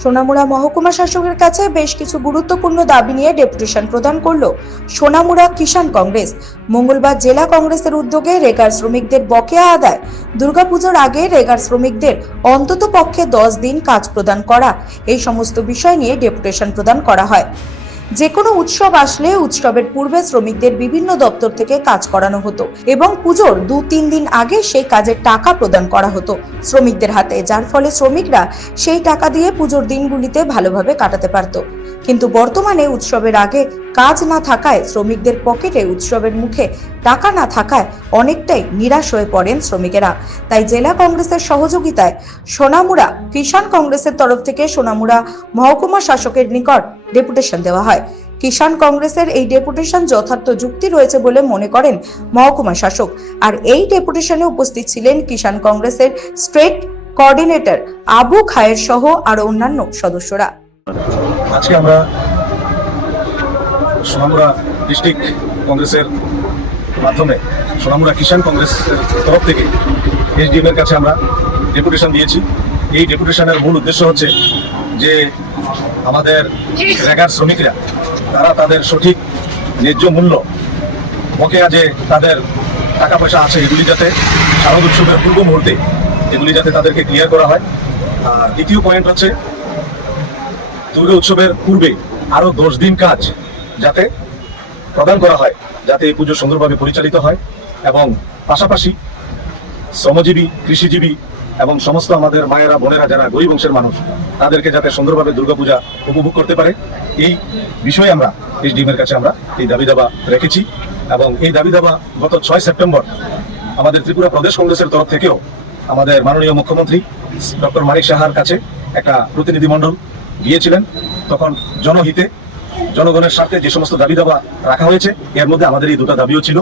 সোনামুড়া মহকুমা শাসকের কাছে বেশ কিছু গুরুত্বপূর্ণ দাবি নিয়ে ডেপুটেশন প্রদান করল সোনামুড়া কিষাণ কংগ্রেস। মঙ্গলবার জেলা কংগ্রেসের উদ্যোগে রেগার শ্রমিকদের বকেয়া আদায়, দুর্গাপুজোর আগে রেগার শ্রমিকদের অন্তত পক্ষে 10 দিন কাজ প্রদান করা, এই সমস্ত বিষয় নিয়ে ডেপুটেশন প্রদান করা হয়। যে কোনো উৎসব আসলে উৎসবের পূর্বে শ্রমিকদের বিভিন্ন দপ্তর থেকে কাজ করানো হতো এবং পুজোর 2-3 দিন আগে সেই কাজের টাকা প্রদান করা হতো শ্রমিকদের হাতে, যার ফলে শ্রমিকরা সেই টাকা দিয়ে পুজোর দিনগুলিতে ভালোভাবে কাটাতে পারত। কিন্তু বর্তমানে উৎসবের আগে কাজ না থাকায়, শ্রমিকদের পকেটে উৎসবের মুখে টাকা না থাকায় অনেকটাই নিরাশ হয়ে পড়েন শ্রমিকেরা। তাই জেলা কংগ্রেসের সহযোগিতায় সোনামুড়া কিষাণ কংগ্রেসের তরফ থেকে সোনামুড়া মহকুমা শাসকের নিকট ডেপুটেশন দেওয়া হয়। কিষাণ কংগ্রেসের এই ডেপুটেশন যথার্থ যুক্তি রয়েছে বলে মনে করেন মহকুমা শাসক। আর এই ডেপুটেশনে উপস্থিত ছিলেন কিষাণ কংগ্রেসের স্টেট কোঅর্ডিনেটর আবু খায়ের সহ আরো অন্যান্য সদস্যরা। আজকে আমরা সোনামুড়া ডিস্ট্রিক্ট কংগ্রেসের মাধ্যমে সোনামুড়া কিষাণ কংগ্রেসের তরফ থেকে এসডিএম এর কাছে আমরা ডেপুটেশন দিয়েছি। এই ডেপুটেশনের মূল উদ্দেশ্য হচ্ছে যে আমাদের রেগার শ্রমিকরা তারা তাদের সঠিক ন্যায্য মূল্য, বকেয়া যে তাদের টাকা পয়সা আছে, এগুলি যাতে শারদ উৎসবের পূর্ব মুহূর্তে এগুলি যাতে তাদেরকে ক্লিয়ার করা হয়। আর দ্বিতীয় পয়েন্ট হচ্ছে দুর্গা উৎসবের পূর্বে আরো 10 দিন কাজ যাতে প্রদান করা হয়, যাতে এই পুজো সুন্দরভাবে পরিচালিত হয় এবং পাশাপাশি শ্রমজীবী, কৃষিজীবী এবং সমস্ত আমাদের মায়েরা, বোনেরা যারা গরিব অংশের মানুষ, তাদেরকে যাতে সুন্দরভাবে দুর্গাপূজা উপভোগ করতে পারে, এই বিষয়ে আমরা এসডিএম এর কাছে আমরা এই দাবি দাবা রেখেছি। এবং এই দাবি দাবা গত 6 সেপ্টেম্বর আমাদের ত্রিপুরা প্রদেশ কংগ্রেসের তরফ থেকেও আমাদের মাননীয় মুখ্যমন্ত্রী ডক্টর মানিক সাহার কাছে একটা প্রতিনিধি মণ্ডল গিয়েছিলেন। তখন জনহিতে, জনগণের স্বার্থে যে সমস্ত দাবি দাবা রাখা হয়েছে, এর মধ্যে আমাদের এই দুটো দাবিও ছিল।